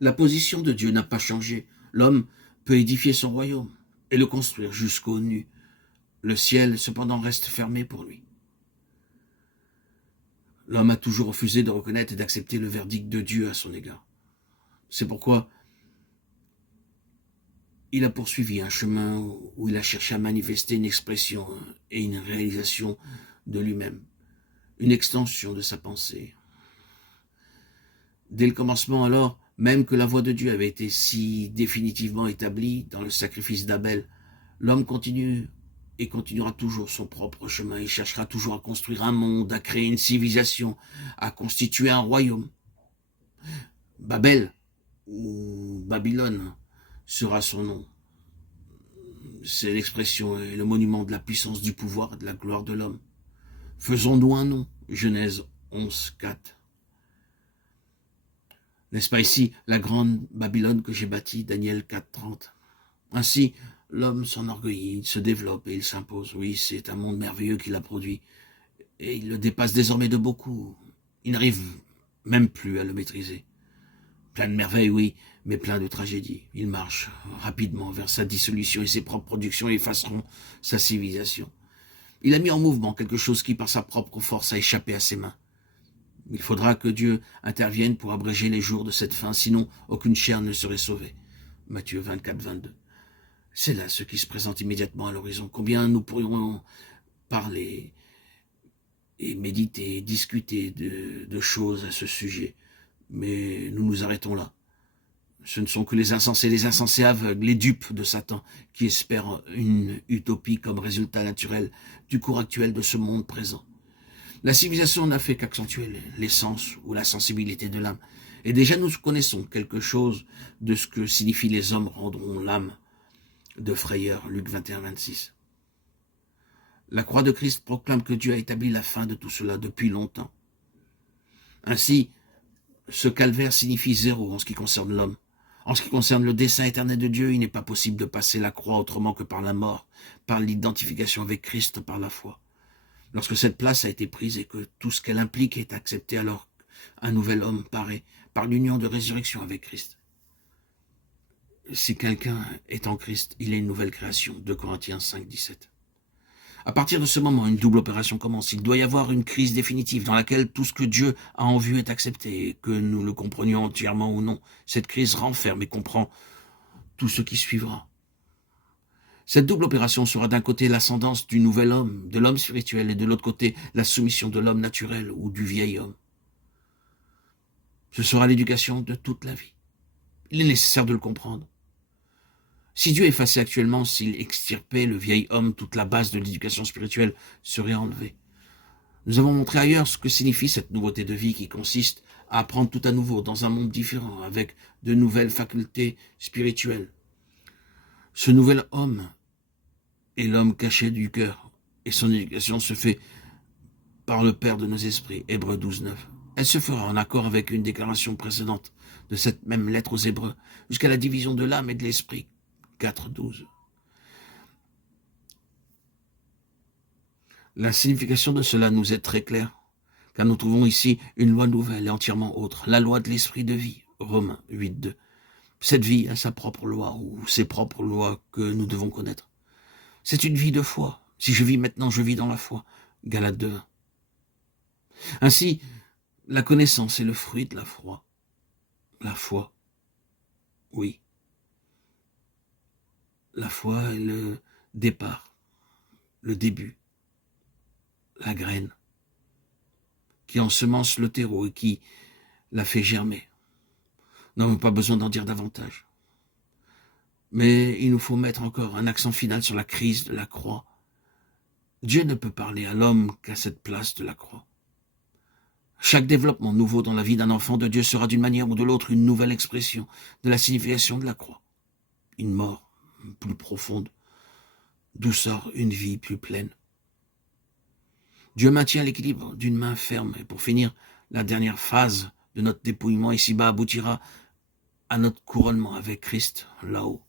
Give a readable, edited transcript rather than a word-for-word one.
La position de Dieu n'a pas changé. L'homme peut édifier son royaume et le construire jusqu'aux nues. Le ciel, cependant, reste fermé pour lui. L'homme a toujours refusé de reconnaître et d'accepter le verdict de Dieu à son égard. C'est pourquoi il a poursuivi un chemin où il a cherché à manifester une expression et une réalisation de lui-même, une extension de sa pensée. Dès le commencement alors, même que la voix de Dieu avait été si définitivement établie dans le sacrifice d'Abel, l'homme continue et continuera toujours son propre chemin. Il cherchera toujours à construire un monde, à créer une civilisation, à constituer un royaume. Babel, ou Babylone, sera son nom. C'est l'expression et le monument de la puissance du pouvoir et de la gloire de l'homme. Faisons-nous un nom. Genèse 11, 4. N'est-ce pas ici la grande Babylone que j'ai bâtie, Daniel 4, 30. Ainsi, l'homme s'enorgueillit, il se développe et il s'impose. Oui, c'est un monde merveilleux qu'il a produit. Et il le dépasse désormais de beaucoup. Il n'arrive même plus à le maîtriser. Plein de merveilles, oui, mais plein de tragédies. Il marche rapidement vers sa dissolution et ses propres productions effaceront sa civilisation. Il a mis en mouvement quelque chose qui, par sa propre force, a échappé à ses mains. Il faudra que Dieu intervienne pour abréger les jours de cette fin, sinon aucune chair ne serait sauvée. Matthieu 24, 22. C'est là ce qui se présente immédiatement à l'horizon. Combien nous pourrions parler et méditer, discuter de choses à ce sujet. Mais nous nous arrêtons là. Ce ne sont que les insensés aveugles, les dupes de Satan, qui espèrent une utopie comme résultat naturel du cours actuel de ce monde présent. La civilisation n'a fait qu'accentuer l'essence ou la sensibilité de l'âme. Et déjà nous connaissons quelque chose de ce que signifie les hommes rendront l'âme de frayeur, Luc 21, 26. La croix de Christ proclame que Dieu a établi la fin de tout cela depuis longtemps. Ainsi, ce calvaire signifie zéro en ce qui concerne l'homme. En ce qui concerne le dessein éternel de Dieu, il n'est pas possible de passer la croix autrement que par la mort, par l'identification avec Christ, par la foi. Lorsque cette place a été prise et que tout ce qu'elle implique est accepté, alors un nouvel homme paraît par l'union de résurrection avec Christ. Si quelqu'un est en Christ, il est une nouvelle création. 2 Corinthiens 5, 17. À partir de ce moment, une double opération commence. Il doit y avoir une crise définitive dans laquelle tout ce que Dieu a en vue est accepté, et que nous le comprenions entièrement ou non. Cette crise renferme et comprend tout ce qui suivra. Cette double opération sera d'un côté l'ascendance du nouvel homme, de l'homme spirituel, et de l'autre côté la soumission de l'homme naturel ou du vieil homme. Ce sera l'éducation de toute la vie. Il est nécessaire de le comprendre. Si Dieu effaçait actuellement, s'il extirpait le vieil homme, toute la base de l'éducation spirituelle serait enlevée. Nous avons montré ailleurs ce que signifie cette nouveauté de vie qui consiste à apprendre tout à nouveau dans un monde différent, avec de nouvelles facultés spirituelles. Ce nouvel homme est l'homme caché du cœur, et son éducation se fait par le Père de nos esprits, Hébreux 12, 9. Elle se fera en accord avec une déclaration précédente de cette même lettre aux Hébreux, jusqu'à la division de l'âme et de l'esprit, 4, 12. La signification de cela nous est très claire, car nous trouvons ici une loi nouvelle et entièrement autre, la loi de l'esprit de vie, Romains 8, 2. Cette vie a sa propre loi, ou ses propres lois que nous devons connaître. C'est une vie de foi. Si je vis maintenant, je vis dans la foi, Galates 2, 1. Ainsi, la connaissance est le fruit de la foi. La foi, oui. La foi est le départ, le début, la graine, qui ensemence le terreau et qui la fait germer. Nous n'avons pas besoin d'en dire davantage. Mais il nous faut mettre encore un accent final sur la crise de la croix. Dieu ne peut parler à l'homme qu'à cette place de la croix. Chaque développement nouveau dans la vie d'un enfant de Dieu sera d'une manière ou de l'autre une nouvelle expression de la signification de la croix. Une mort plus profonde, d'où sort une vie plus pleine. Dieu maintient l'équilibre d'une main ferme. Et pour finir, la dernière phase de notre dépouillement ici-bas aboutira à notre couronnement avec Christ là-haut.